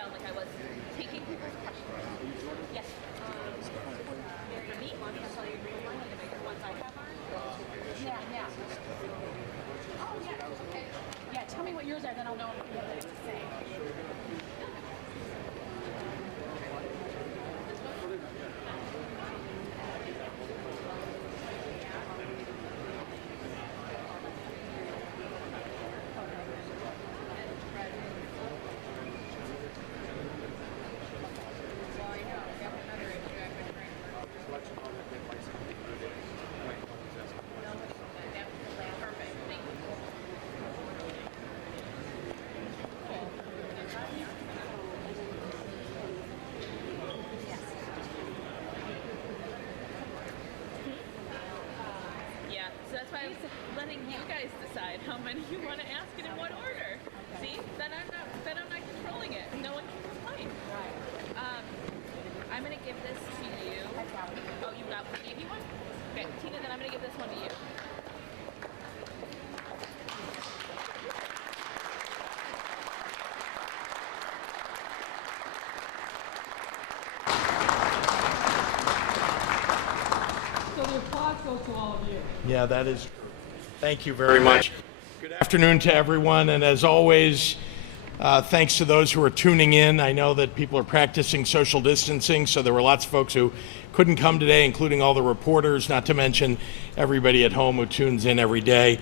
sound like I was taking people's questions. Yes. For me, want me to tell you the ones I have on? Yeah. Oh, yeah, okay. Yeah, tell me what yours are, then I'll know what it's the same. So that's why I was letting you guys decide how many you want to ask and in what order. Okay. See, then I'm not controlling it. No one can complain. Right. I'm gonna give this to you. Oh, you got one? Gave you one? Okay, Tina. Then I'm gonna give this one to you. So the applause goes to all of you. Yeah, that is true. Thank you very much. Good afternoon to everyone, and as always, thanks to those who are tuning in. I know that people are practicing social distancing, so there were lots of folks who couldn't come today, including all the reporters, not to mention everybody at home who tunes in every day.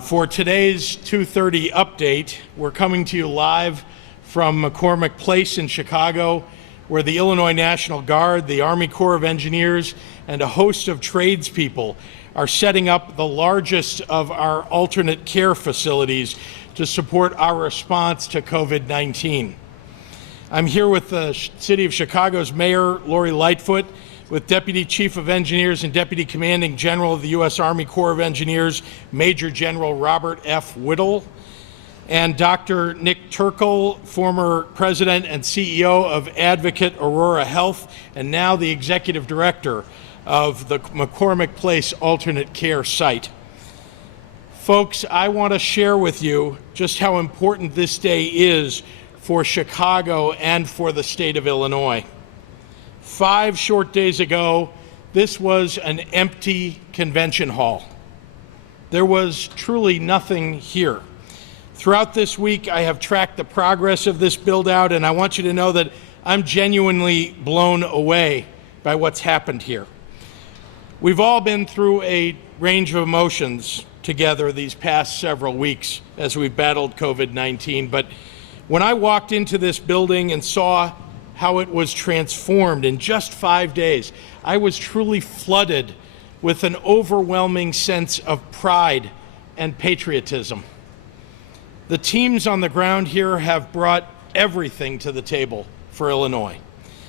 For today's 2:30 update, we're coming to you live from McCormick Place in Chicago, where the Illinois National Guard, the Army Corps of Engineers, and a host of tradespeople are setting up the largest of our alternate care facilities to support our response to COVID-19. I'm here with the City of Chicago's Mayor, Lori Lightfoot, with Deputy Chief of Engineers and Deputy Commanding General of the U.S. Army Corps of Engineers, Major General Robert F. Whittle, and Dr. Nick Turkle, former President and CEO of Advocate Aurora Health, and now the Executive Director of the McCormick Place alternate care site. Folks, I want to share with you just how important this day is for Chicago and for the state of Illinois. 5 short days ago, this was an empty convention hall. There was truly nothing here. Throughout this week, I have tracked the progress of this build-out, and I want you to know that I'm genuinely blown away by what's happened here. We've all been through a range of emotions together these past several weeks as we've battled COVID-19, but when I walked into this building and saw how it was transformed in just 5 days, I was truly flooded with an overwhelming sense of pride and patriotism. The teams on the ground here have brought everything to the table for Illinois.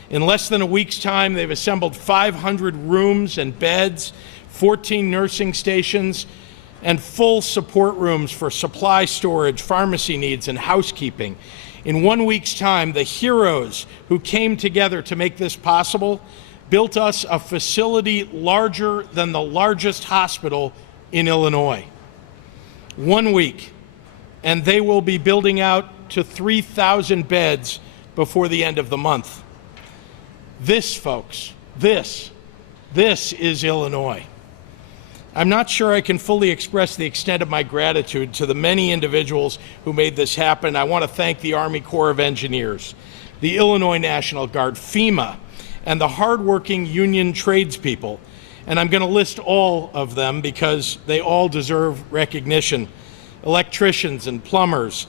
In less than a week's time, they've assembled 500 rooms and beds, 14 nursing stations, and full support rooms for supply storage, pharmacy needs, and housekeeping. In 1 week's time, the heroes who came together to make this possible built us a facility larger than the largest hospital in Illinois. 1 week, and they will be building out to 3,000 beds before the end of the month. This, folks, this is Illinois. I'm not sure I can fully express the extent of my gratitude to the many individuals who made this happen. I want to thank the Army Corps of Engineers, the Illinois National Guard, FEMA, and the hardworking union tradespeople. And I'm going to list all of them because they all deserve recognition. Electricians and plumbers,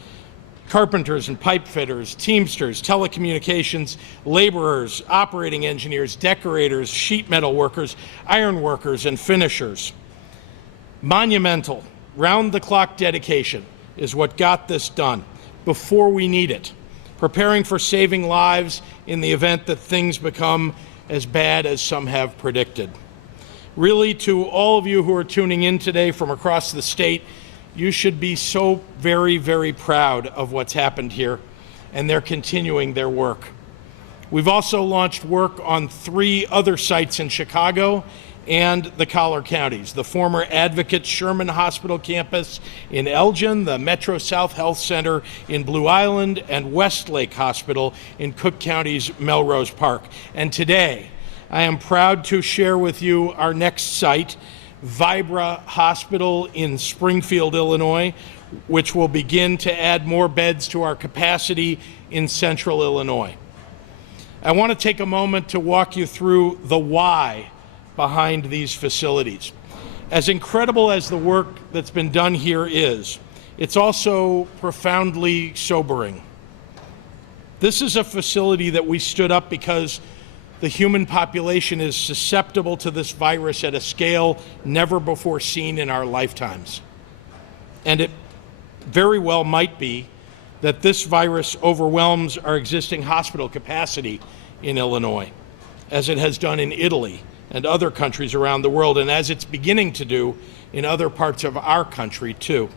carpenters and pipe fitters, teamsters, telecommunications, laborers, operating engineers, decorators, sheet metal workers, iron workers, and finishers. Monumental, round-the-clock dedication is what got this done before we need it, preparing for saving lives in the event that things become as bad as some have predicted. Really, to all of you who are tuning in today from across the state, you should be so very, very proud of what's happened here, and they're continuing their work. We've also launched work on 3 other sites in Chicago and the collar counties, the former Advocate Sherman Hospital campus in Elgin, the Metro South Health Center in Blue Island, and Westlake Hospital in Cook County's Melrose Park. And today, I am proud to share with you our next site, Vibra Hospital in Springfield, Illinois, which will begin to add more beds to our capacity in central Illinois. I want to take a moment to walk you through the why behind these facilities. As incredible as the work that's been done here is, it's also profoundly sobering. This is a facility that we stood up because the human population is susceptible to this virus at a scale never before seen in our lifetimes. And it very well might be that this virus overwhelms our existing hospital capacity in Illinois, as it has done in Italy and other countries around the world, and as it's beginning to do in other parts of our country too.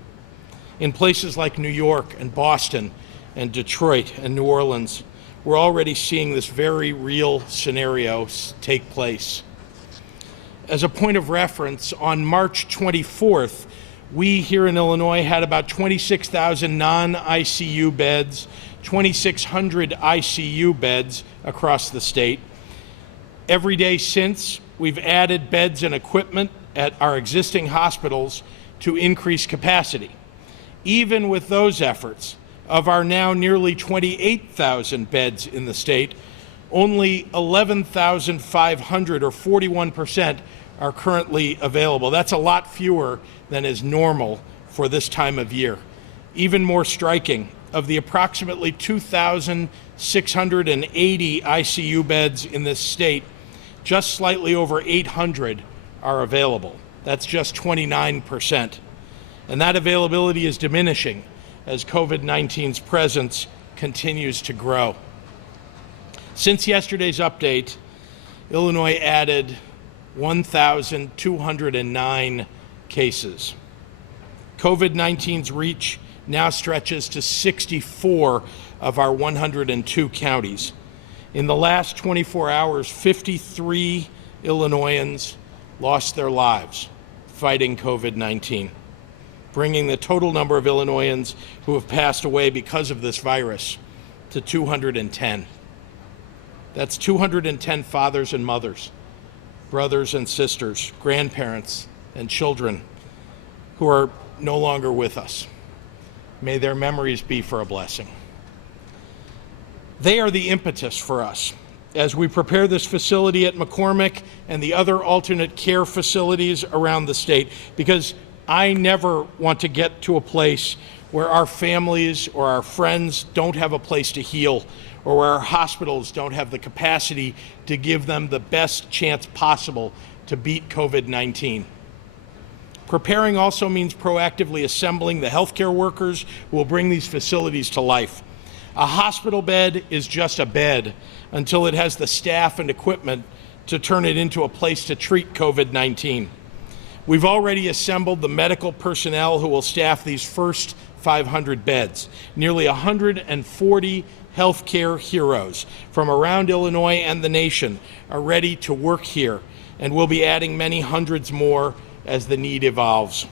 In places like New York and Boston and Detroit and New Orleans, we're already seeing this very real scenario take place. As a point of reference, on March 24th, we here in Illinois had about 26,000 non-ICU beds, 2,600 ICU beds across the state. Every day since, we've added beds and equipment at our existing hospitals to increase capacity. Even with those efforts, of our now nearly 28,000 beds in the state, only 11,500 or 41% are currently available. That's a lot fewer than is normal for this time of year. Even more striking, of the approximately 2,680 ICU beds in this state, just slightly over 800 are available. That's just 29%. And that availability is diminishing as COVID-19's presence continues to grow. Since yesterday's update, Illinois added 1,209 cases. COVID-19's reach now stretches to 64 of our 102 counties. In the last 24 hours, 53 Illinoisans lost their lives fighting COVID-19, bringing the total number of Illinoisans who have passed away because of this virus to 210. That's 210 fathers and mothers, brothers and sisters, grandparents and children who are no longer with us. May their memories be for a blessing. They are the impetus for us as we prepare this facility at McCormick and the other alternate care facilities around the state, because I never want to get to a place where our families or our friends don't have a place to heal, or where our hospitals don't have the capacity to give them the best chance possible to beat COVID-19. Preparing also means proactively assembling the healthcare workers who will bring these facilities to life. A hospital bed is just a bed until it has the staff and equipment to turn it into a place to treat COVID-19. We've already assembled the medical personnel who will staff these first 500 beds. Nearly 140 healthcare heroes from around Illinois and the nation are ready to work here, and we'll be adding many hundreds more as the need evolves.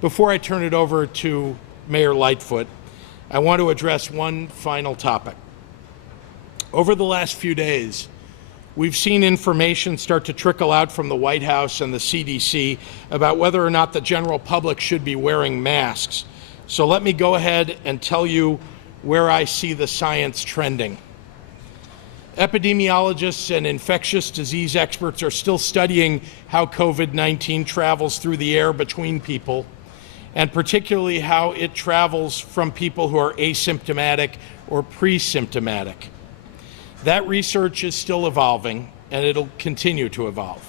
Before I turn it over to Mayor Lightfoot, I want to address one final topic. Over the last few days, we've seen information start to trickle out from the White House and the CDC about whether or not the general public should be wearing masks. So let me go ahead and tell you where I see the science trending. Epidemiologists and infectious disease experts are still studying how COVID-19 travels through the air between people, and particularly how it travels from people who are asymptomatic or pre-symptomatic. That research is still evolving, and it'll continue to evolve.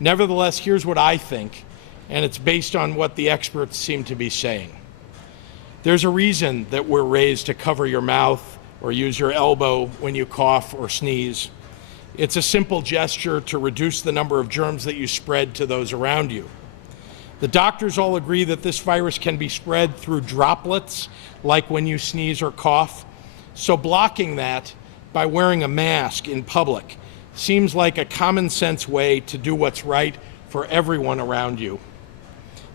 Nevertheless, here's what I think, and it's based on what the experts seem to be saying. There's a reason that we're raised to cover your mouth or use your elbow when you cough or sneeze. It's a simple gesture to reduce the number of germs that you spread to those around you. The doctors all agree that this virus can be spread through droplets, like when you sneeze or cough. So blocking that by wearing a mask in public seems like a common sense way to do what's right for everyone around you.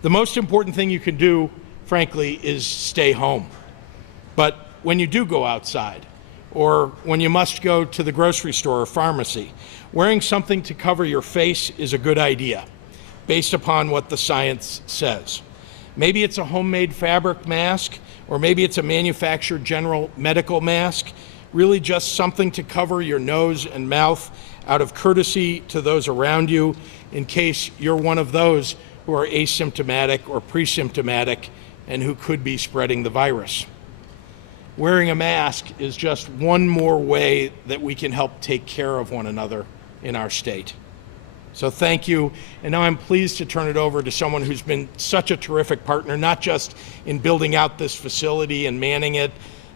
The most important thing you can do, frankly, is stay home. But when you do go outside, or when you must go to the grocery store or pharmacy, wearing something to cover your face is a good idea, based upon what the science says. Maybe it's a homemade fabric mask, or maybe it's a manufactured general medical mask, really just something to cover your nose and mouth out of courtesy to those around you, in case you're one of those who are asymptomatic or pre-symptomatic and who could be spreading the virus. Wearing a mask is just one more way that we can help take care of one another in our state. So thank you, and now I'm pleased to turn it over to someone who's been such a terrific partner, not just in building out this facility and manning it,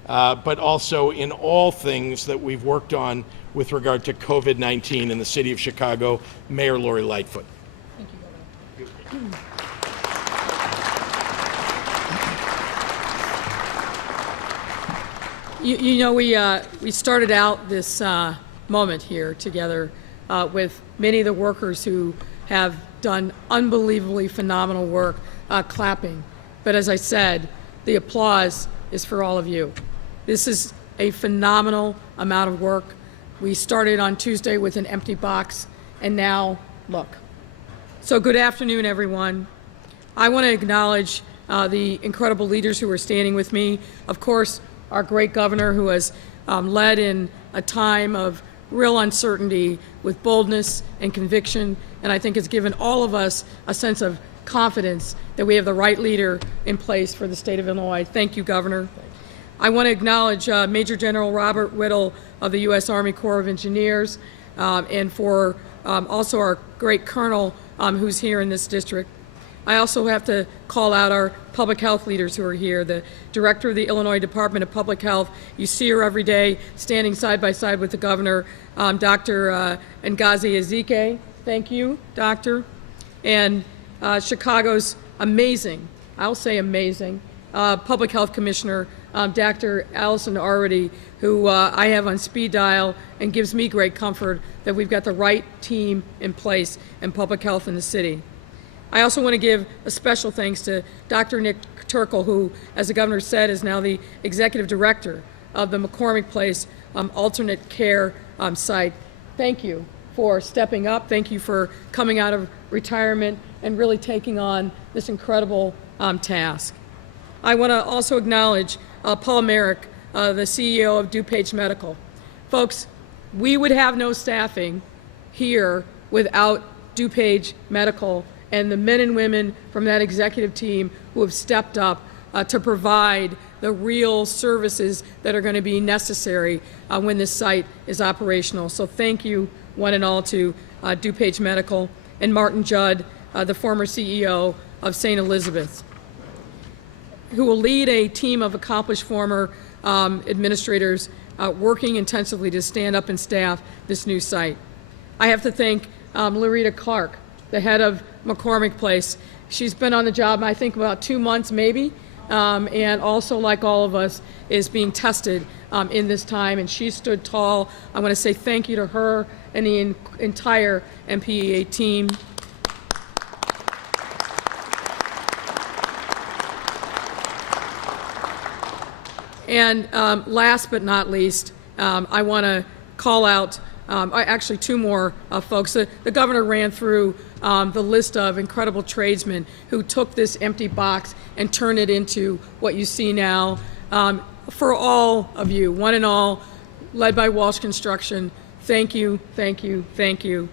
but also in all things that we've worked on with regard to COVID-19 in the city of Chicago, Mayor Lori Lightfoot. Thank you, Governor. You know, we started out this moment here together with many of the workers who have done unbelievably phenomenal work clapping. But as I said, the applause is for all of you. This is a phenomenal amount of work. We started on Tuesday with an empty box, and now look. So good afternoon, everyone. I want to acknowledge the incredible leaders who are standing with me. Of course, our great governor, who has led in a time of real uncertainty with boldness and conviction, and I think has given all of us a sense of confidence that we have the right leader in place for the state of Illinois. Thank you, Governor. I want to acknowledge Major General Robert Whittle of the U.S. Army Corps of Engineers, and for also our great Colonel who's here in this district. I also have to call out our public health leaders who are here. The director of the Illinois Department of Public Health, you see her every day standing side by side with the governor, Dr. Ngozi Ezike. Thank you, doctor. And Chicago's amazing, I'll say amazing, public health commissioner, Dr. Allison Arwady, who I have on speed dial and gives me great comfort that we've got the right team in place in public health in the city. I also want to give a special thanks to Dr. Nick Turkle, who, as the governor said, is now the executive director of the McCormick Place alternate care site. Thank you for stepping up. Thank you for coming out of retirement and really taking on this incredible task. I want to also acknowledge Paul Merrick, the CEO of DuPage Medical. Folks, we would have no staffing here without DuPage Medical and the men and women from that executive team who have stepped up to provide the real services that are going to be necessary when this site is operational. So thank you, one and all, to DuPage Medical and Martin Judd, the former CEO of St. Elizabeth's, who will lead a team of accomplished former administrators working intensively to stand up and staff this new site. I have to thank Larita Clark, the head of McCormick Place. She's been on the job, I think, about 2 months maybe, and also, like all of us, is being tested in this time, and she stood tall. I want to say thank you to her and the entire MPEA team. And last but not least, I want to call out actually two more folks. The governor ran through the list of incredible tradesmen who took this empty box and turned it into what you see now. For all of you, one and all, led by Walsh Construction, thank you, thank you, thank you.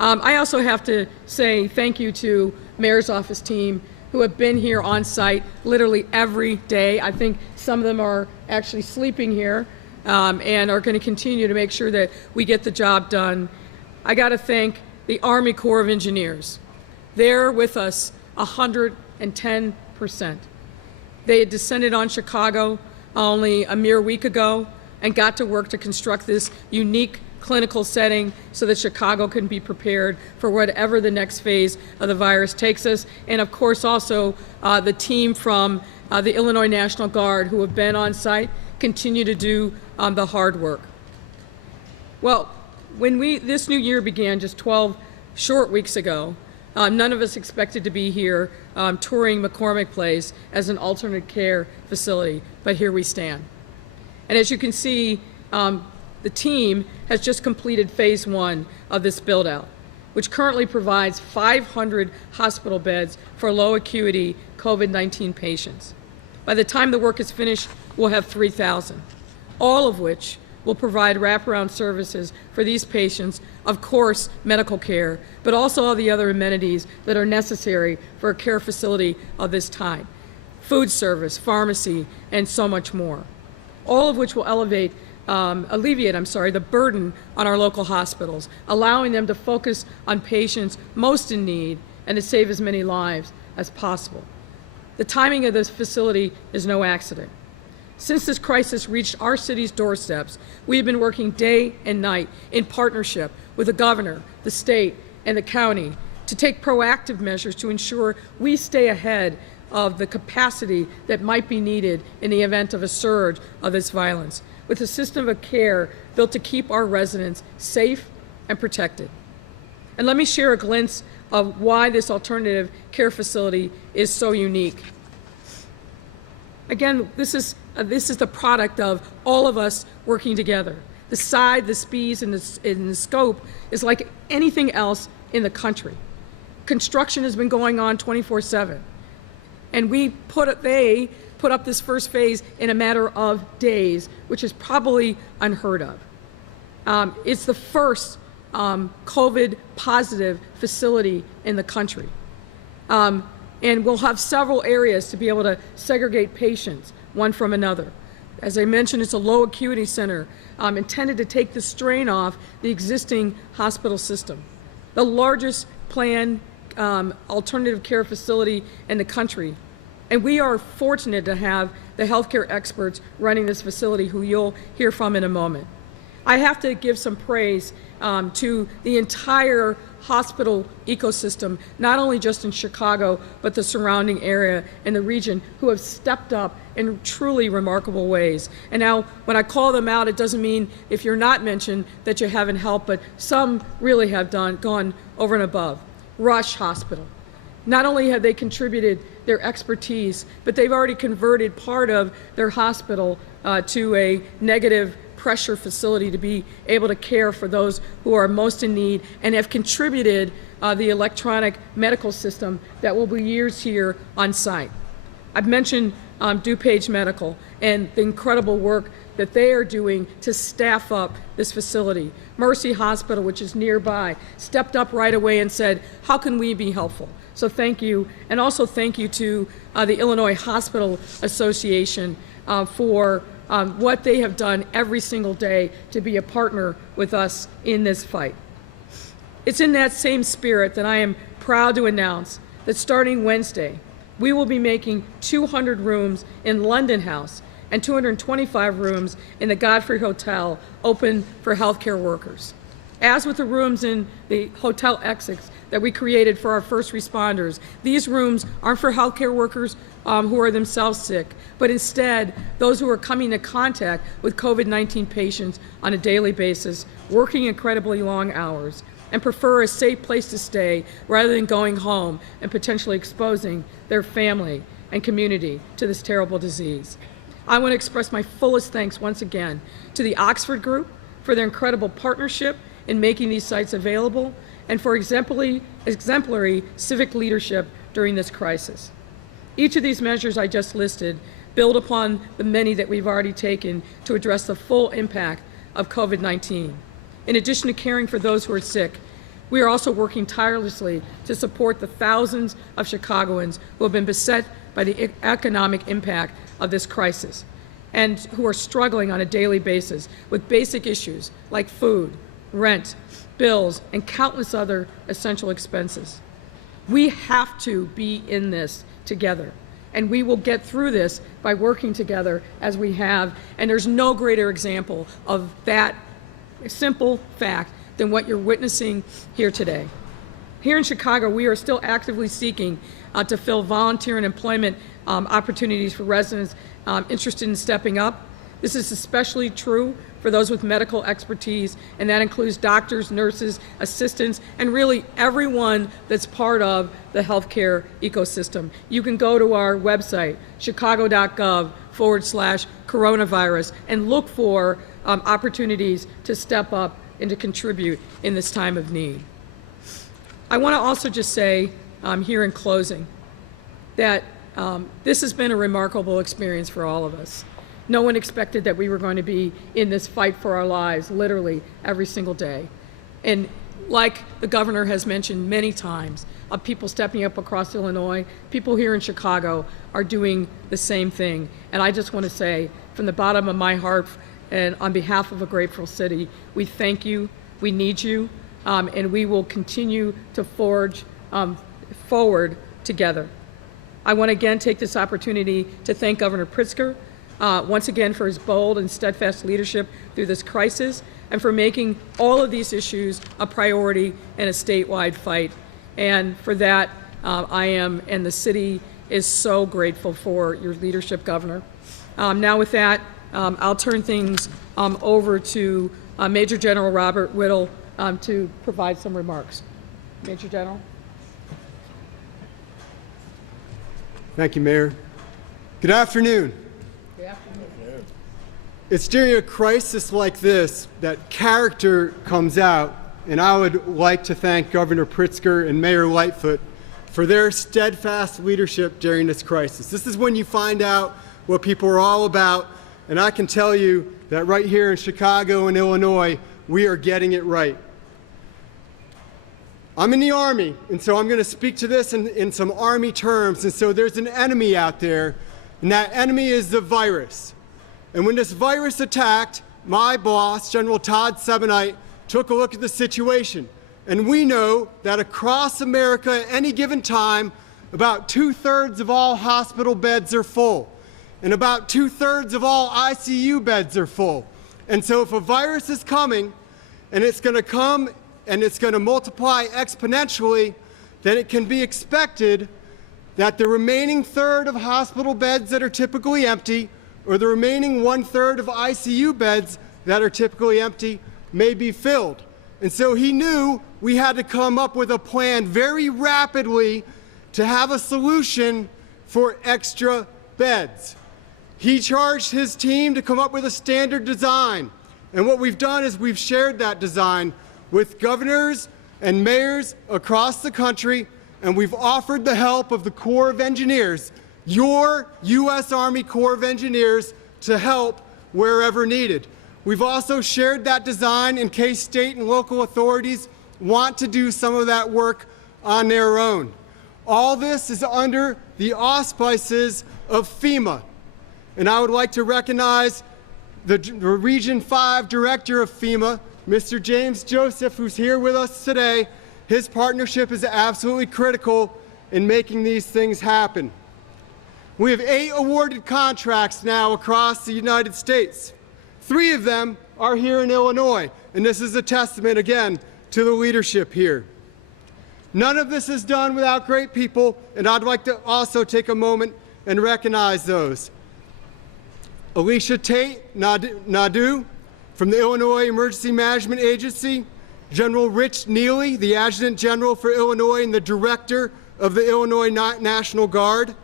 I also have to say thank you to Mayor's Office team who have been here on site literally every day. I think some of them are actually sleeping here and are going to continue to make sure that we get the job done. I got to thank the Army Corps of Engineers. They're with us 110%. They had descended on Chicago only a mere week ago and got to work to construct this unique clinical setting so that Chicago can be prepared for whatever the next phase of the virus takes us. And of course also the team from the Illinois National Guard who have been on site continue to do the hard work. Well, when this new year began just 12 short weeks ago, none of us expected to be here touring McCormick Place as an alternate care facility, but here we stand. And as you can see, the team has just completed phase 1 of this build-out, which currently provides 500 hospital beds for low acuity COVID-19 patients. By the time the work is finished, we'll have 3,000, all of which will provide wraparound services for these patients, of course, medical care, but also all the other amenities that are necessary for a care facility of this type: food service, pharmacy, and so much more, all of which will alleviate the burden on our local hospitals, allowing them to focus on patients most in need and to save as many lives as possible. The timing of this facility is no accident. Since this crisis reached our city's doorsteps, we have been working day and night in partnership with the governor, the state, and the county to take proactive measures to ensure we stay ahead of the capacity that might be needed in the event of a surge of this violence, with a system of care built to keep our residents safe and protected. And let me share a glimpse of why this alternative care facility is so unique. Again, this is the product of all of us working together. The size, the speed, and the scope is like anything else in the country. Construction has been going on 24/7, and they put up this first phase in a matter of days, which is probably unheard of. It's the first COVID positive facility in the country. And we'll have several areas to be able to segregate patients one from another. As I mentioned, it's a low acuity center intended to take the strain off the existing hospital system. The largest planned alternative care facility in the country. And we are fortunate to have the healthcare experts running this facility, who you'll hear from in a moment. I have to give some praise to the entire hospital ecosystem, not only just in Chicago, but the surrounding area and the region, who have stepped up in truly remarkable ways. And now, when I call them out, it doesn't mean, if you're not mentioned, that you haven't helped, but some really have gone over and above. Rush Hospital. Not only have they contributed their expertise, but they've already converted part of their hospital to a negative pressure facility to be able to care for those who are most in need, and have contributed the electronic medical system that will be used here on site. I've mentioned DuPage Medical and the incredible work that they are doing to staff up this facility. Mercy Hospital, which is nearby, stepped up right away and said, how can we be helpful? So thank you, and also thank you to the Illinois Hospital Association for what they have done every single day to be a partner with us in this fight. It's in that same spirit that I am proud to announce that starting Wednesday, we will be making 200 rooms in London House and 225 rooms in the Godfrey Hotel open for healthcare workers. As with the rooms in the Hotel Essex that we created for our first responders, these rooms aren't for healthcare workers who are themselves sick, but instead those who are coming into contact with COVID-19 patients on a daily basis, working incredibly long hours, and prefer a safe place to stay rather than going home and potentially exposing their family and community to this terrible disease. I want to express my fullest thanks once again to the Oxford Group for their incredible partnership in making these sites available, and for exemplary civic leadership during this crisis. Each of these measures I just listed build upon the many that we've already taken to address the full impact of COVID-19. In addition to caring for those who are sick, we are also working tirelessly to support the thousands of Chicagoans who have been beset by the economic impact of this crisis, and who are struggling on a daily basis with basic issues like food, rent, bills, and countless other essential expenses. We have to be in this together, and we will get through this by working together as we have, and there's no greater example of that simple fact than what you're witnessing here today. Here in Chicago, we are still actively seeking to fill volunteer and employment opportunities for residents interested in stepping up. This is especially true for those with medical expertise, and that includes doctors, nurses, assistants, and really everyone that's part of the healthcare ecosystem. You can go to our website, chicago.gov/coronavirus, and look for opportunities to step up and to contribute in this time of need. I want to also just say here in closing that this has been a remarkable experience for all of us. No one expected that we were going to be in this fight for our lives, literally every single day. And like the governor has mentioned many times, of people stepping up across Illinois, people here in Chicago are doing the same thing. And I just want to say, from the bottom of my heart and on behalf of a grateful city, we thank you, we need you, and we will continue to forge forward together. I want to again take this opportunity to thank Governor Pritzker once again for his bold and steadfast leadership through this crisis and for making all of these issues a priority in a statewide fight. And for that, I am, and the city is so grateful for your leadership, Governor. Now with that, I'll turn things over to Major General Robert Whittle to provide some remarks. Major General. Thank you, Mayor. Good afternoon. Good afternoon. It's during a crisis like this that character comes out, and I would like to thank Governor Pritzker and Mayor Lightfoot for their steadfast leadership during this crisis. This is when you find out what people are all about, and I can tell you that right here in Chicago and Illinois, we are getting it right. I'm in the Army, and so I'm going to speak to this in some Army terms. And so there's an enemy out there, and that enemy is the virus. And when this virus attacked, my boss, General Todd Sebenite, took a look at the situation. And we know that across America at any given time, about 2/3 of all hospital beds are full, and about 2/3 of all ICU beds are full. And so if a virus is coming, and it's going to come and it's going to multiply exponentially, then it can be expected that the remaining third of hospital beds that are typically empty, or the remaining 1/3 of ICU beds that are typically empty, may be filled. And so he knew we had to come up with a plan very rapidly to have a solution for extra beds. He charged his team to come up with a standard design. And what we've done is we've shared that design with governors and mayors across the country, and we've offered the help of the Corps of Engineers, your U.S. Army Corps of Engineers, to help wherever needed. We've also shared that design in case state and local authorities want to do some of that work on their own. All this is under the auspices of FEMA. And I would like to recognize the Region 5 Director of FEMA, Mr. James Joseph, who's here with us today. His partnership is absolutely critical in making these things happen. We have 8 awarded contracts now across the United States. 3 of them are here in Illinois, and this is a testament, again, to the leadership here. None of this is done without great people, and I'd like to also take a moment and recognize those. Alicia Tate Nadeau from the Illinois Emergency Management Agency, General Rich Neely, the Adjutant General for Illinois and the Director of the Illinois National Guard,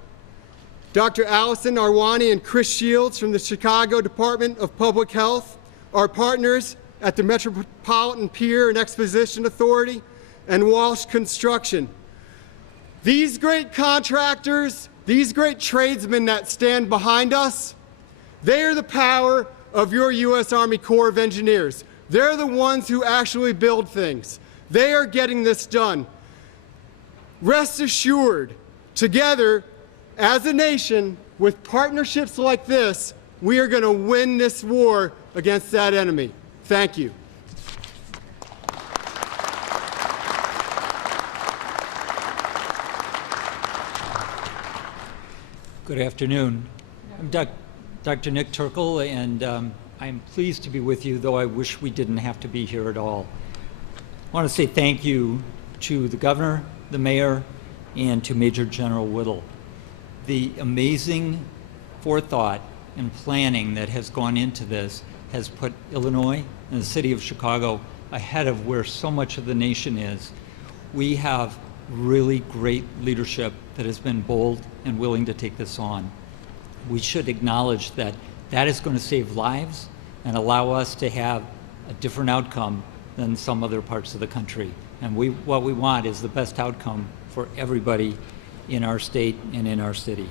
Dr. Allison Arwani and Chris Shields from the Chicago Department of Public Health, our partners at the Metropolitan Pier and Exposition Authority, and Walsh Construction. These great contractors, these great tradesmen that stand behind us, they are the power of your U.S. Army Corps of Engineers. They're the ones who actually build things. They are getting this done. Rest assured, together, as a nation, with partnerships like this, we are going to win this war against that enemy. Thank you. Good afternoon. I'm Dr. Nick Turkle, and I'm pleased to be with you, though I wish we didn't have to be here at all. I want to say thank you to the governor, the mayor, and to Major General Whittle. The amazing forethought and planning that has gone into this has put Illinois and the city of Chicago ahead of where so much of the nation is. We have really great leadership that has been bold and willing to take this on. We should acknowledge that that is going to save lives and allow us to have a different outcome than some other parts of the country. And what we want is the best outcome for everybody in our state and in our city.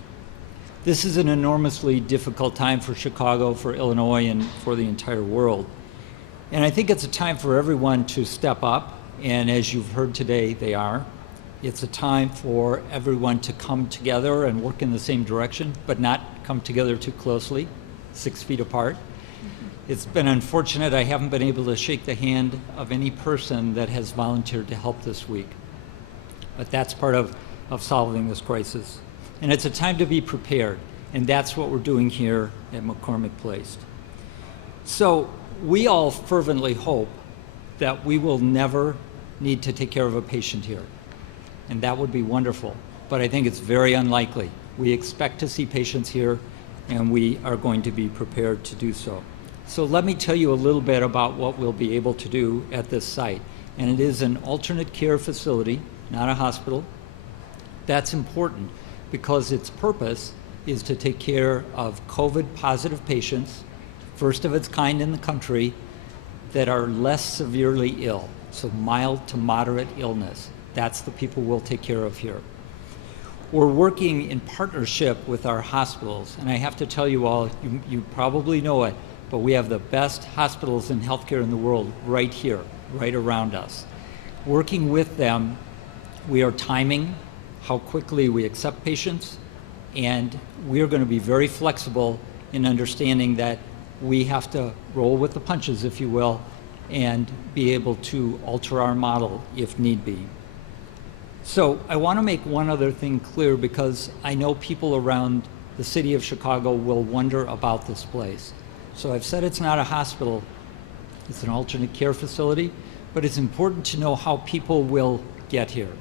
This is an enormously difficult time for Chicago, for Illinois, and for the entire world. And I think it's a time for everyone to step up, and as you've heard today, they are. It's a time for everyone to come together and work in the same direction, but not come together too closely, 6 feet apart. It's been unfortunate I haven't been able to shake the hand of any person that has volunteered to help this week. But that's part of solving this crisis. And it's a time to be prepared, and that's what we're doing here at McCormick Place. So we all fervently hope that we will never need to take care of a patient here, and that would be wonderful, but I think it's very unlikely. We expect to see patients here, and we are going to be prepared to do so. So let me tell you a little bit about what we'll be able to do at this site. And it is an alternate care facility, not a hospital. That's important because its purpose is to take care of COVID-positive patients, first of its kind in the country, that are less severely ill, so mild to moderate illness. That's the people we'll take care of here. We're working in partnership with our hospitals, and I have to tell you all, you probably know it, but we have the best hospitals and healthcare in the world right here, right around us. Working with them, we are timing how quickly we accept patients, and we're going to be very flexible in understanding that we have to roll with the punches, if you will, and be able to alter our model if need be. So I want to make one other thing clear, because I know people around the city of Chicago will wonder about this place. So I've said it's not a hospital, it's an alternate care facility, but it's important to know how people will get here.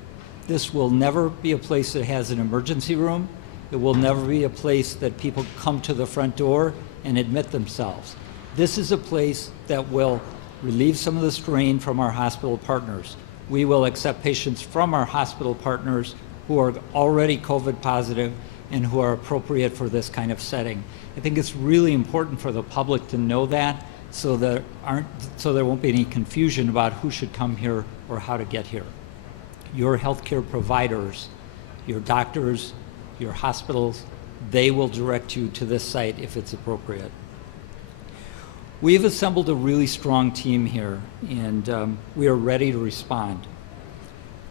This will never be a place that has an emergency room. It will never be a place that people come to the front door and admit themselves. This is a place that will relieve some of the strain from our hospital partners. We will accept patients from our hospital partners who are already COVID positive and who are appropriate for this kind of setting. I think it's really important for the public to know that, so there won't be any confusion about who should come here or how to get here. Your healthcare providers, your doctors, your hospitals, they will direct you to this site if it's appropriate. We've assembled a really strong team here, and we are ready to respond.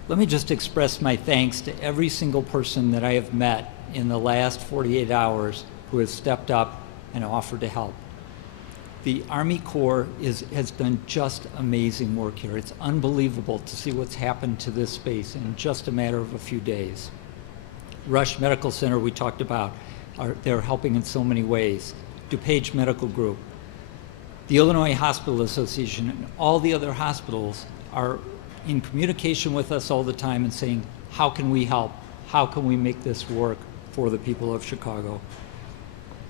Let me just express my thanks to every single person that I have met in the last 48 hours who has stepped up and offered to help. The Army Corps has done just amazing work here. It's unbelievable to see what's happened to this space in just a matter of a few days. Rush Medical Center, we talked about, they're helping in so many ways. DuPage Medical Group, the Illinois Hospital Association, and all the other hospitals are in communication with us all the time and saying, how can we help? How can we make this work for the people of Chicago?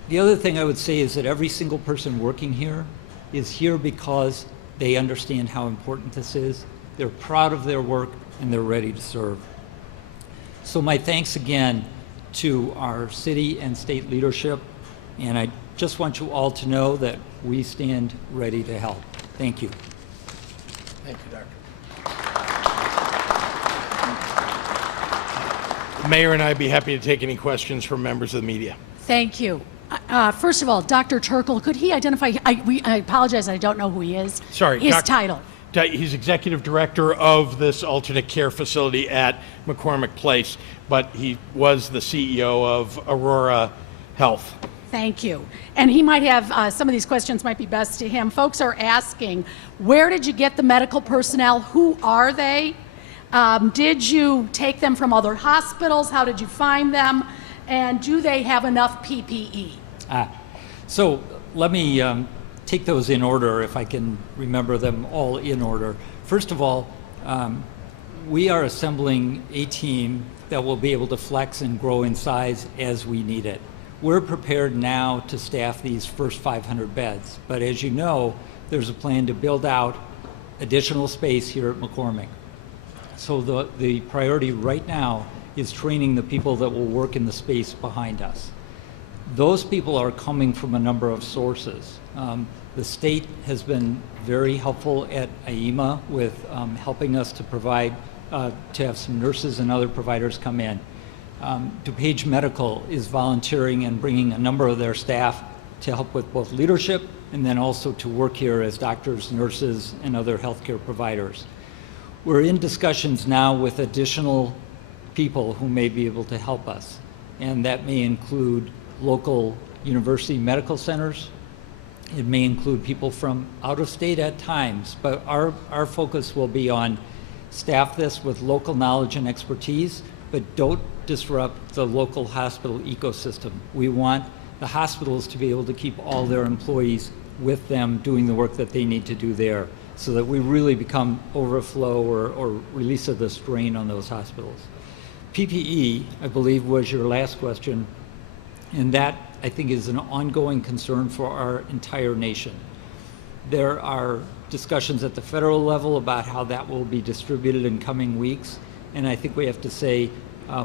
The other thing I would say is that every single person working here is here because they understand how important this is. They're proud of their work and they're ready to serve. So my thanks again to our city and state leadership, and I just want you all to know that we stand ready to help. Thank you. Thank you, Doctor. Mayor and I'd be happy to take any questions from members of the media. Thank you. First of all, Dr. Turkle, could he identify, I apologize, I don't know who he is. Sorry, his title. He's executive director of this alternate care facility at McCormick Place, but he was the CEO of Aurora Health. Thank you. And he might have, some of these questions might be best to him. Folks are asking, where did you get the medical personnel? Who are they? Did you take them from other hospitals? How did you find them? And do they have enough PPE? So let me take those in order, if I can remember them all in order. First of all, we are assembling a team that will be able to flex and grow in size as we need it. We're prepared now to staff these first 500 beds, but as you know, there's a plan to build out additional space here at McCormick. So the priority right now is training the people that will work in the space behind us. Those people are coming from a number of sources. The state has been very helpful at AIMA with helping us to provide, to have some nurses and other providers come in. DuPage Medical is volunteering and bringing a number of their staff to help with both leadership and then also to work here as doctors, nurses, and other healthcare providers. We're in discussions now with additional people who may be able to help us, and that may include local university medical centers. It may include people from out of state at times, but our focus will be on staff this with local knowledge and expertise, but don't disrupt the local hospital ecosystem. We want the hospitals to be able to keep all their employees with them doing the work that they need to do there, so that we really become overflow or release of the strain on those hospitals. PPE, I believe, was your last question, and that, I think, is an ongoing concern for our entire nation. There are discussions at the federal level about how that will be distributed in coming weeks, and I think we have to say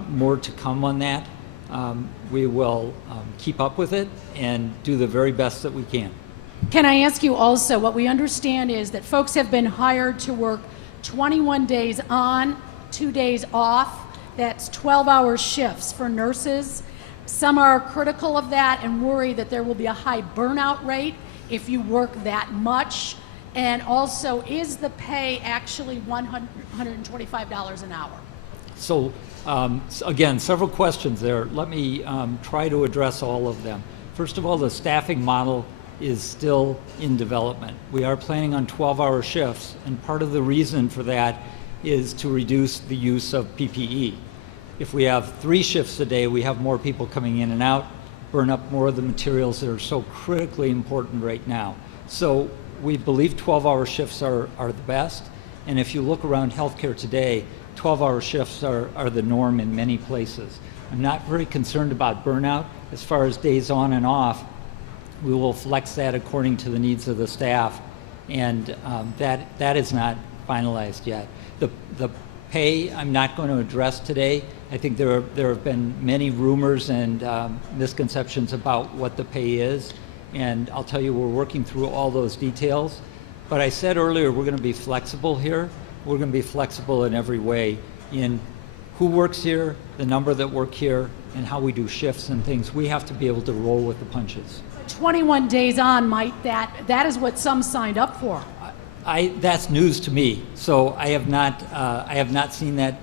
more to come on that. We will keep up with it and do the very best that we can. Can I ask you also, what we understand is that folks have been hired to work 21 days on, 2 days off. That's 12-hour shifts for nurses. Some are critical of that and worry that there will be a high burnout rate if you work that much. And also, is the pay actually $125 an hour? So again, several questions there. Let me try to address all of them. First of all, the staffing model is still in development. We are planning on 12-hour shifts, and part of the reason for that is to reduce the use of PPE. If we have 3 shifts a day, we have more people coming in and out, burn up more of the materials that are so critically important right now. So we believe 12-hour shifts are the best, and if you look around healthcare today, 12-hour shifts are the norm in many places. I'm not very concerned about burnout. As far as days on and off, we will flex that according to the needs of the staff, and that is not finalized yet. The pay I'm not going to address today. I think there have been many rumors and misconceptions about what the pay is, and I'll tell you, we're working through all those details. But I said earlier, we're going to be flexible here. We're going to be flexible in every way in who works here, the number that work here, and how we do shifts and things. We have to be able to roll with the punches. 21 days on, that is what some signed up for. That's news to me. So I have not seen that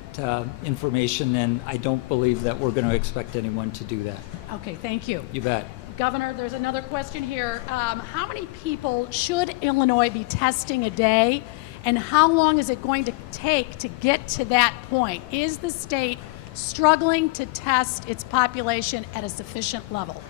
information, and I don't believe that we're going to expect anyone to do that. Okay, thank you. You bet. Governor, there's another question here. How many people should Illinois be testing a day, and how long is it going to take to get to that point? Is the state struggling to test its population at a sufficient level?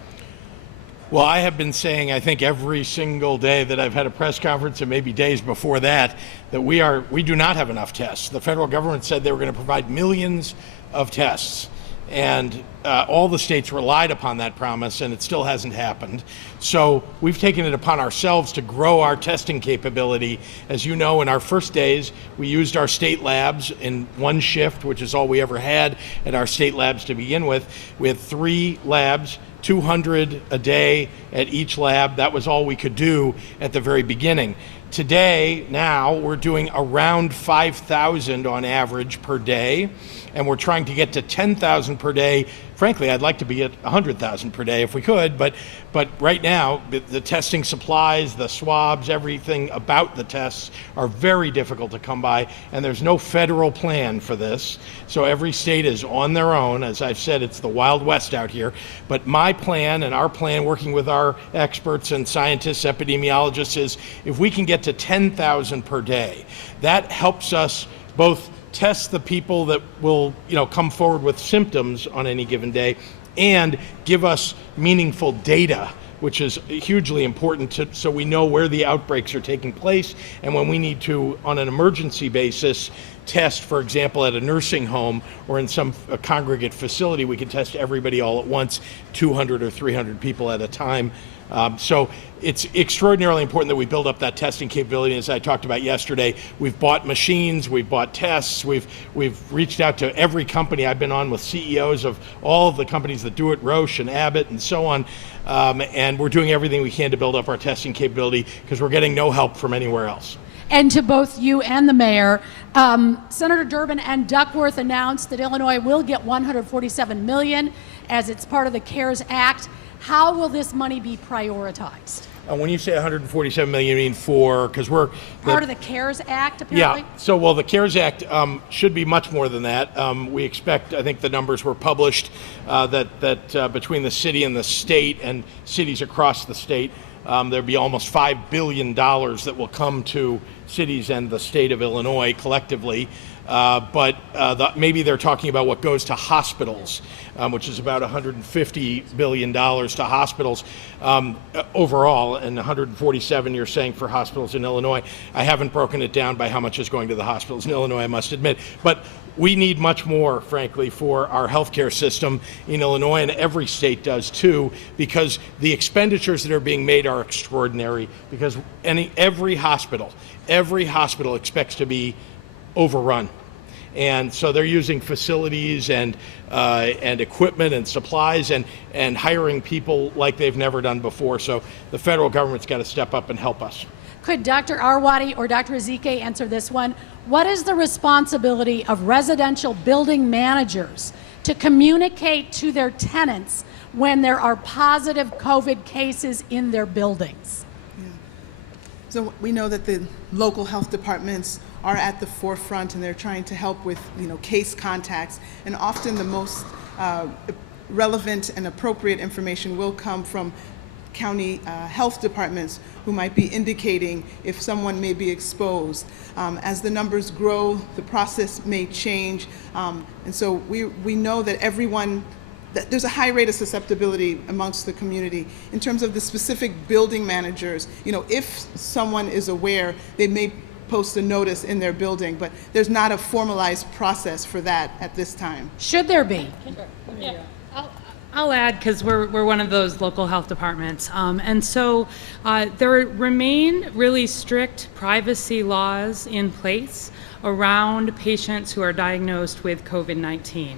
Well, I have been saying, I think every single day that I've had a press conference, and maybe days before that, that we do not have enough tests. The federal government said they were going to provide millions of tests, and all the states relied upon that promise, and it still hasn't happened. So we've taken it upon ourselves to grow our testing capability. As you know, in our first days, we used our state labs in one shift, which is all we ever had at our state labs to begin with. We had 3 labs, 200 a day at each lab. That was all we could do at the very beginning. Today, now, we're doing around 5,000 on average per day, and we're trying to get to 10,000 per day. Frankly, I'd like to be at 100,000 per day if we could, but right now, the testing supplies, the swabs, everything about the tests are very difficult to come by, and there's no federal plan for this. So every state is on their own. As I've said, it's the Wild West out here. But my plan and our plan, working with our experts and scientists, epidemiologists, is if we can get to 10,000 per day, that helps us both test the people that will, come forward with symptoms on any given day, and give us meaningful data which is hugely important so we know where the outbreaks are taking place, and when we need to, on an emergency basis, test, for example, at a nursing home or in some congregate facility, we can test everybody all at once, 200 or 300 people at a time. So it's extraordinarily important that we build up that testing capability. As I talked about yesterday, we've bought machines, we've bought tests, we've reached out to every company. I've been on with CEOs of all of the companies that do it, Roche and Abbott and so on, and we're doing everything we can to build up our testing capability because we're getting no help from anywhere else. And to both you and the mayor, Senator Durbin and Duckworth announced that Illinois will get $147 million as it's part of the CARES Act. How will this money be prioritized? When you say $147 million, you mean for, because we're part of the CARES Act, apparently? Yeah, so well, the CARES Act should be much more than that. We expect, I think the numbers were published, that between the city and the state and cities across the state, there'll be almost $5 billion that will come to cities and the state of Illinois collectively. But maybe they're talking about what goes to hospitals, which is about $150 billion to hospitals overall, and 147 you're saying for hospitals in Illinois. I haven't broken it down by how much is going to the hospitals in Illinois, I must admit. But we need much more, frankly, for our healthcare system in Illinois, and every state does too, because the expenditures that are being made are extraordinary, because every hospital expects to be overrun. And so they're using facilities and equipment and supplies and hiring people like they've never done before. So the federal government's got to step up and help us. Could Dr. Arwady or Dr. Ezike answer this one? What is the responsibility of residential building managers to communicate to their tenants when there are positive COVID cases in their buildings? So we know that the local health departments are at the forefront, and they're trying to help with, case contacts. And often the most relevant and appropriate information will come from county health departments who might be indicating if someone may be exposed. As the numbers grow, the process may change. And so we know that there's a high rate of susceptibility amongst the community. In terms of the specific building managers, if someone is aware, they may post a notice in their building, but there's not a formalized process for that at this time. Should there be? Yeah. I'll add, because we're one of those local health departments, and so there remain really strict privacy laws in place around patients who are diagnosed with COVID-19.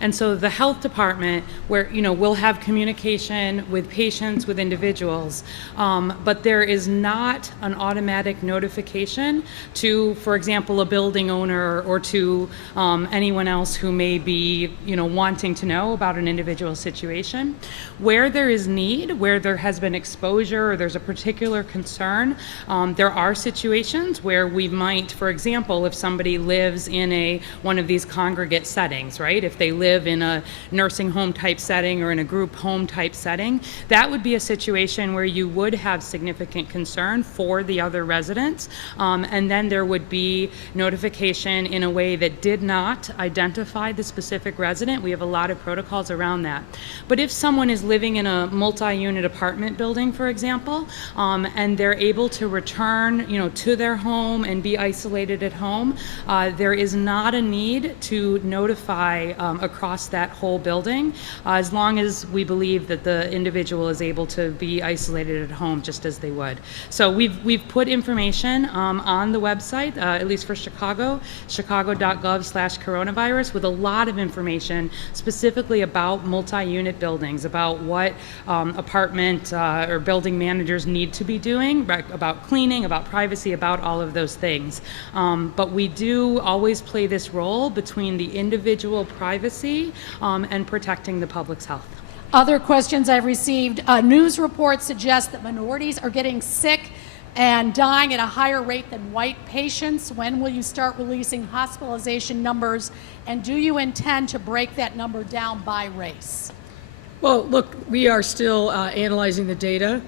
And so the health department, where we'll have communication with patients, with individuals, but there is not an automatic notification to, for example, a building owner or to anyone else who may be wanting to know about an individual situation. Where there is need, where there has been exposure or there's a particular concern, there are situations where we might, for example, if somebody lives in one of these congregate settings, right? If they live in a nursing home type setting or in a group home type setting, that would be a situation where you would have significant concern for the other residents, and then there would be notification in a way that did not identify the specific resident. We have a lot of protocols around that. But if someone is living in a multi-unit apartment building, for example, and they're able to return, to their home and be isolated at home, there is not a need to notify across that whole building, as long as we believe that the individual is able to be isolated at home just as they would. So we've put information on the website, at least for Chicago, chicago.gov/coronavirus, with a lot of information specifically about multi-unit buildings, about what apartment or building managers need to be doing, about cleaning, about privacy, about all of those things. But we do always play this role between the individual privacy and protecting the public's health. Other questions I've received, news reports suggest that minorities are getting sick and dying at a higher rate than white patients. When will you start releasing hospitalization numbers, and do you intend to break that number down by race? Well, look, we are still analyzing the data,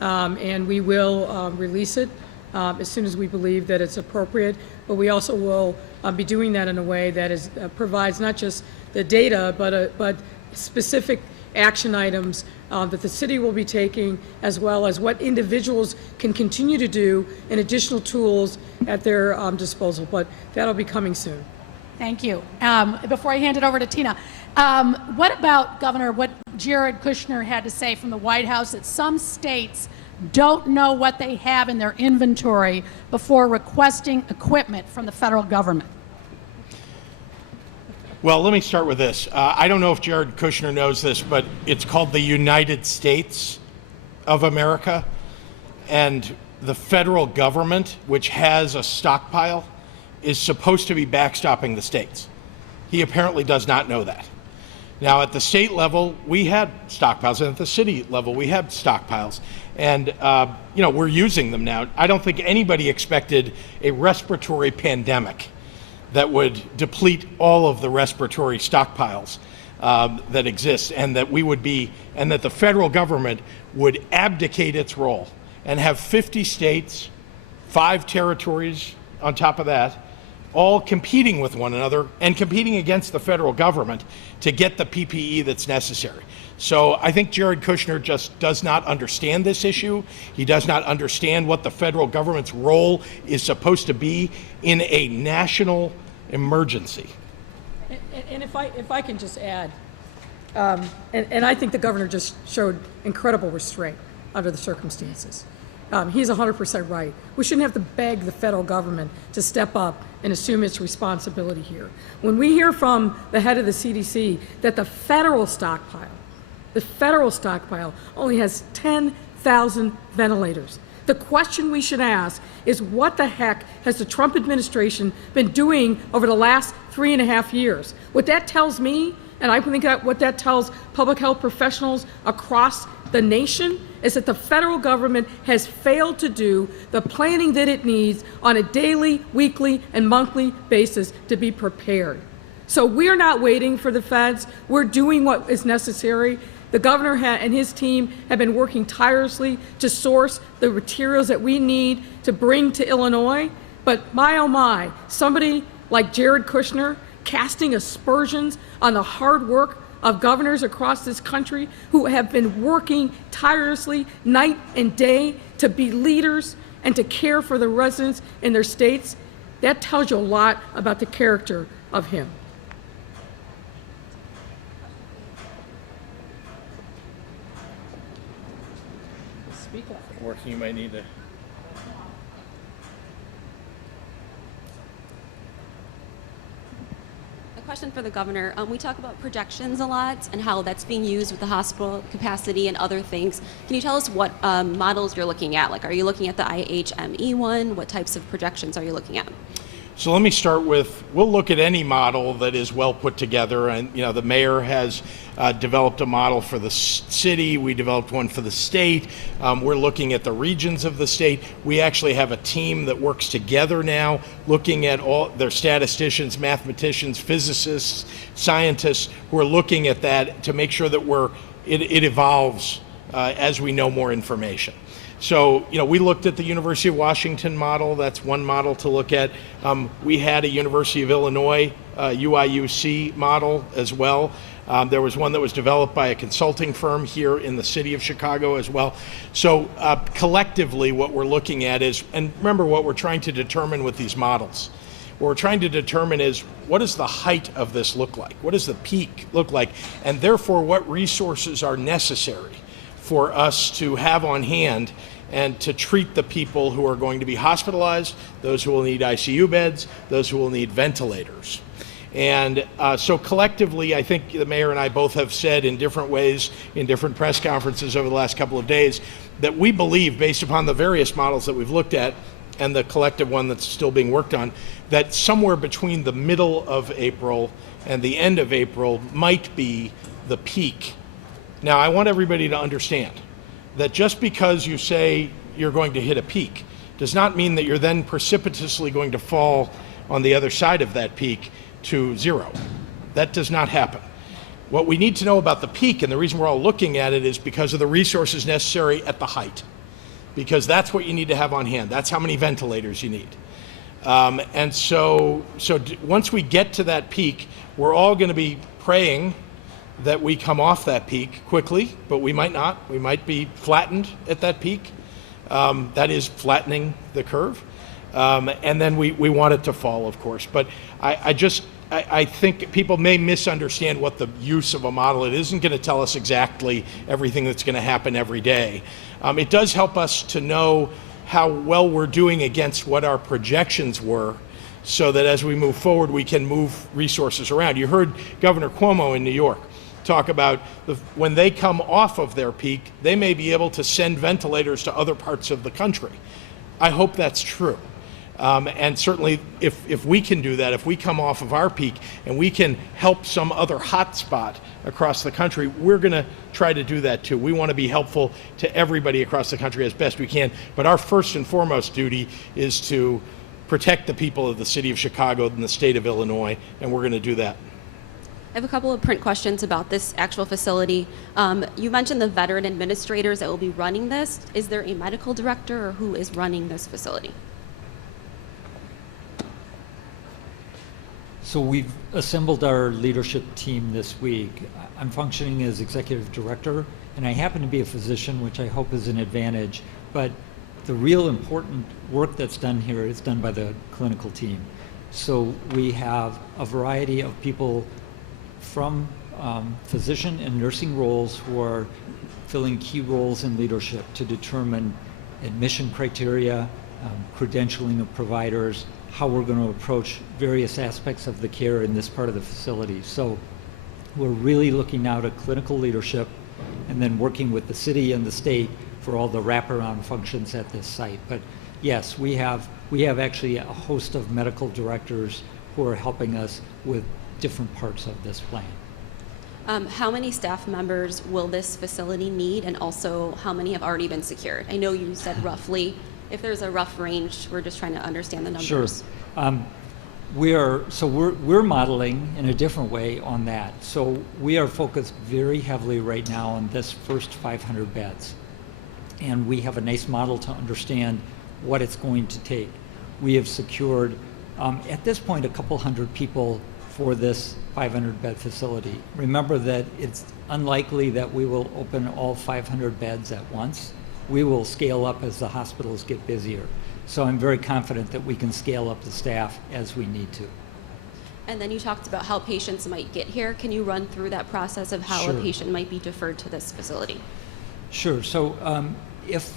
and we will release it as soon as we believe that it's appropriate. But we also will be doing that in a way that provides not just the data, but specific action items that the city will be taking, as well as what individuals can continue to do and additional tools at their disposal. But that'll be coming soon. Thank you. Before I hand it over to Tina, what about, Governor, what Jared Kushner had to say from the White House, that some states don't know what they have in their inventory before requesting equipment from the federal government? Well, let me start with this. I don't know if Jared Kushner knows this, but it's called the United States of America. And the federal government, which has a stockpile, is supposed to be backstopping the states. He apparently does not know that. Now, at the state level, we had stockpiles, and at the city level, we have stockpiles. And, we're using them now. I don't think anybody expected a respiratory pandemic that would deplete all of the respiratory stockpiles that exist, and that that the federal government would abdicate its role and have 50 states, 5 territories on top of that, all competing with one another and competing against the federal government to get the PPE that's necessary. So I think Jared Kushner just does not understand this issue. He does not understand what the federal government's role is supposed to be in a national emergency. And if I can just add, and I think the governor just showed incredible restraint under the circumstances. He's 100% right. We shouldn't have to beg the federal government to step up and assume its responsibility here. When we hear from the head of the CDC that the federal stockpile only has 10,000 ventilators, the question we should ask is, what the heck has the Trump administration been doing over the last 3.5 years? What that tells me, and I think that what that tells public health professionals across the nation, is that the federal government has failed to do the planning that it needs on a daily, weekly, and monthly basis to be prepared. So we're not waiting for the feds. We're doing what is necessary. The governor and his team have been working tirelessly to source the materials that we need to bring to Illinois. But my, oh my, somebody like Jared Kushner casting aspersions on the hard work of governors across this country who have been working tirelessly night and day to be leaders and to care for the residents in their states, that tells you a lot about the character of him. Speak up. Working, you might need to. Question for the governor. We talk about projections a lot and how that's being used with the hospital capacity and other things. Can you tell us what models you're looking at? Like, are you looking at the IHME one? What types of projections are you looking at? So let me start with, we'll look at any model that is well put together, and the mayor has developed a model for the city. We developed one for the state. We're looking at the regions of the state. We actually have a team that works together now, looking at all their statisticians, mathematicians, physicists, scientists, who are looking at that to make sure that it evolves as we know more information. So, we looked at the University of Washington model. That's one model to look at. We had a University of Illinois, UIUC model as well. There was one that was developed by a consulting firm here in the city of Chicago as well. So collectively, what we're looking at is, and remember what we're trying to determine with these models. What we're trying to determine is, what does the height of this look like? What does the peak look like? And therefore, what resources are necessary for us to have on hand and to treat the people who are going to be hospitalized, those who will need ICU beds, those who will need ventilators. And so collectively, I think the mayor and I both have said in different ways, in different press conferences over the last couple of days, that we believe, based upon the various models that we've looked at and the collective one that's still being worked on, that somewhere between the middle of April and the end of April might be the peak. Now, I want everybody to understand that just because you say you're going to hit a peak does not mean that you're then precipitously going to fall on the other side of that peak to zero. That does not happen. What we need to know about the peak, and the reason we're all looking at it, is because of the resources necessary at the height, because that's what you need to have on hand. That's how many ventilators you need. And so once we get to that peak, we're all going to be praying that we come off that peak quickly, but we might not. We might be flattened at that peak. That is flattening the curve. And then we want it to fall, of course. But I think people may misunderstand what the use of a model. It isn't going to tell us exactly everything that's going to happen every day. It does help us to know how well we're doing against what our projections were, so that as we move forward, we can move resources around. You heard Governor Cuomo in New York talk about when they come off of their peak, they may be able to send ventilators to other parts of the country. I hope that's true. And certainly if we can do that, if we come off of our peak and we can help some other hot spot across the country, we're going to try to do that too. We want to be helpful to everybody across the country as best we can. But our first and foremost duty is to protect the people of the city of Chicago and the state of Illinois, and we're going to do that. I have a couple of print questions about this actual facility. You mentioned the veteran administrators that will be running this. Is there a medical director or who is running this facility? So we've assembled our leadership team this week. I'm functioning as executive director, and I happen to be a physician, which I hope is an advantage, but the real important work that's done here is done by the clinical team. So we have a variety of people from physician and nursing roles who are filling key roles in leadership to determine admission criteria, credentialing of providers, how we're going to approach various aspects of the care in this part of the facility. So we're really looking now to clinical leadership and then working with the city and the state for all the wraparound functions at this site. But yes, we have actually a host of medical directors who are helping us with different parts of this plan. How many staff members will this facility need, and also how many have already been secured? I know you said roughly. If there's a rough range, we're just trying to understand the numbers. Sure. We're modeling in a different way on that. So we are focused very heavily right now on this first 500 beds. And we have a nice model to understand what it's going to take. We have secured, at this point, a couple hundred people for this 500 bed facility. Remember that it's unlikely that we will open all 500 beds at once. We will scale up as the hospitals get busier. So I'm very confident that we can scale up the staff as we need to. And then you talked about how patients might get here. Can you run through that process of how Sure. a patient might be deferred to this facility? Sure. So if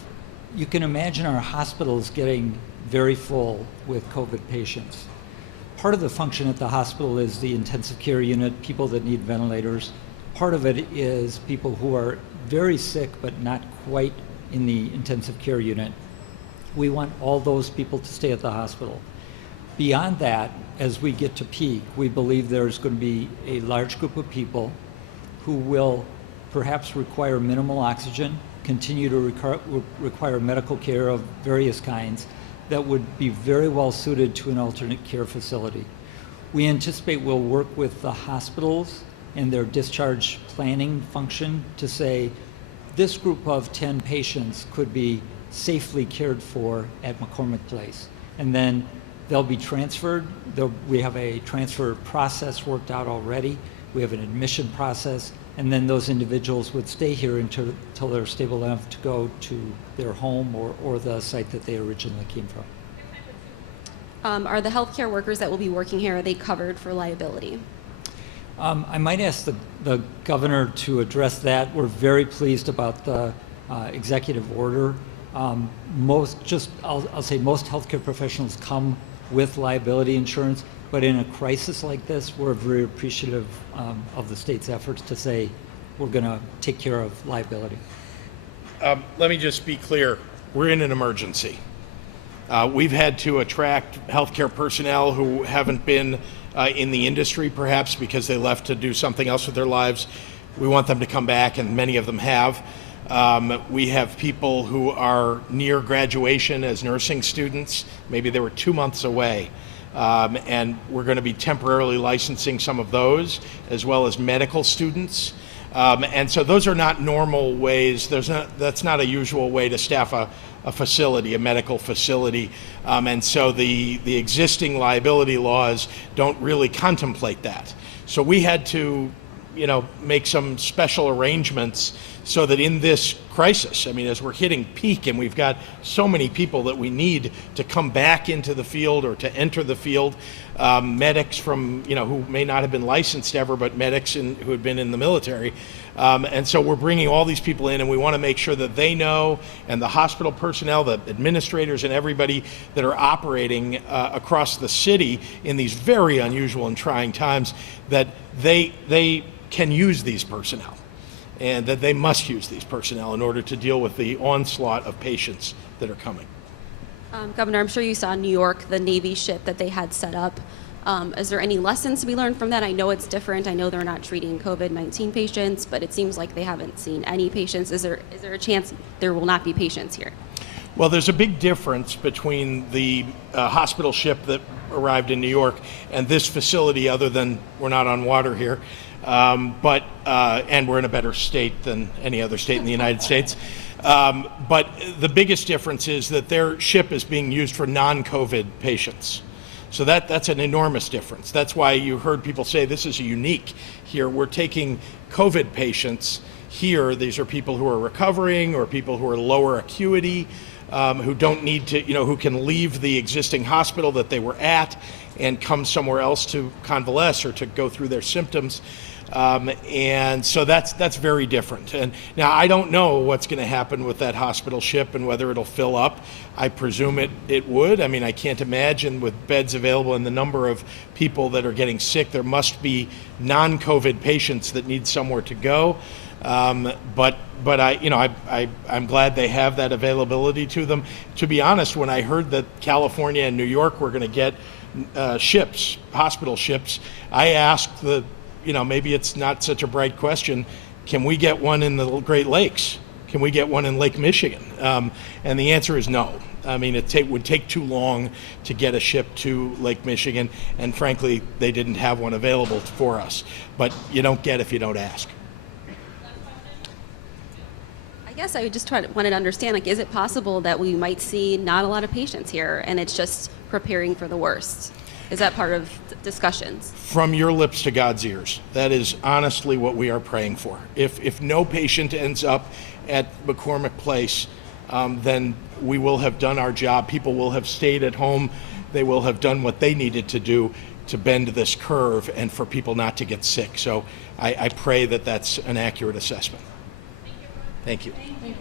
you can imagine our hospitals getting very full with COVID patients, part of the function at the hospital is the intensive care unit, people that need ventilators. Part of it is people who are very sick but not quite in the intensive care unit. We want all those people to stay at the hospital. Beyond that, as we get to peak, we believe there's going to be a large group of people who will perhaps require minimal oxygen, continue to require medical care of various kinds that would be very well suited to an alternate care facility. We anticipate we'll work with the hospitals and their discharge planning function to say, this group of 10 patients could be safely cared for at McCormick Place. And then they'll be transferred. We have a transfer process worked out already. We have an admission process. And then those individuals would stay here until they're stable enough to go to their home or the site that they originally came from. Are the healthcare workers that will be working here, are they covered for liability? I might ask the governor to address that. We're very pleased about the executive order. I'll say most healthcare professionals come with liability insurance, but in a crisis like this, we're very appreciative of the state's efforts to say we're going to take care of liability. Let me just be clear. We're in an emergency. We've had to attract healthcare personnel who haven't been in the industry, perhaps because they left to do something else with their lives. We want them to come back, and many of them have. We have people who are near graduation as nursing students. Maybe they were 2 months away. And we're going to be temporarily licensing some of those, as well as medical students. And so those are not normal ways. That's not a usual way to staff a facility, a medical facility. And so the existing liability laws don't really contemplate that. So we had to make some special arrangements so that in this crisis, I mean, as we're hitting peak and we've got so many people that we need to come back into the field or to enter the field, medics from, who may not have been licensed ever, but medics who had been in the military. And so we're bringing all these people in, and we want to make sure that they know, and the hospital personnel, the administrators, and everybody that are operating across the city in these very unusual and trying times, that they can use these personnel, and that they must use these personnel in order to deal with the onslaught of patients that are coming. Governor, I'm sure you saw in New York the Navy ship that they had set up. Is there any lessons to be learned from that? I know it's different. I know they're not treating COVID-19 patients, but it seems like they haven't seen any patients. Is there a chance there will not be patients here? Well, there's a big difference between the hospital ship that arrived in New York and this facility, other than we're not on water here, and we're in a better state than any other state in the United States. But the biggest difference is that their ship is being used for non-COVID patients. So that's an enormous difference. That's why you heard people say this is unique here. We're taking COVID patients here. These are people who are recovering or people who are lower acuity, who don't need to, who can leave the existing hospital that they were at and come somewhere else to convalesce or to go through their symptoms. And so that's very different. And now I don't know what's going to happen with that hospital ship and whether it'll fill up. I presume it would. I mean, I can't imagine with beds available and the number of people that are getting sick, there must be non-COVID patients that need somewhere to go. But I'm glad they have that availability to them. To be honest, when I heard that California and New York were going to get ships, hospital ships, I asked maybe it's not such a bright question, can we get one in the Great Lakes? Can we get one in Lake Michigan? And the answer is no. I mean, it would take too long to get a ship to Lake Michigan, and frankly, they didn't have one available for us. But you don't get if you don't ask. I guess I just wanted to understand, is it possible that we might see not a lot of patients here and it's just preparing for the worst? Is that part of discussions? From your lips to God's ears. That is honestly what we are praying for. If no patient ends up at McCormick Place, then we will have done our job. People will have stayed at home. They will have done what they needed to do to bend this curve and for people not to get sick. So I pray that that's an accurate assessment. Thank you. Thank you.